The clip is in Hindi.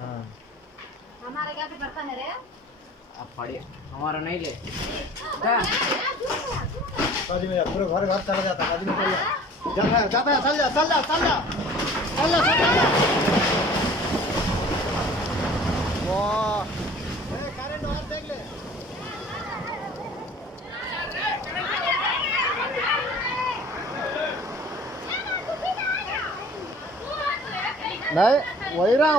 हाँ हमारे क्या करता है रे? अब पड़े हमारा नहीं ले काजी में पूरे घर घर चला जाता काजी में जाता है चल जा वाह करेंट और देख ले नहीं वही रहा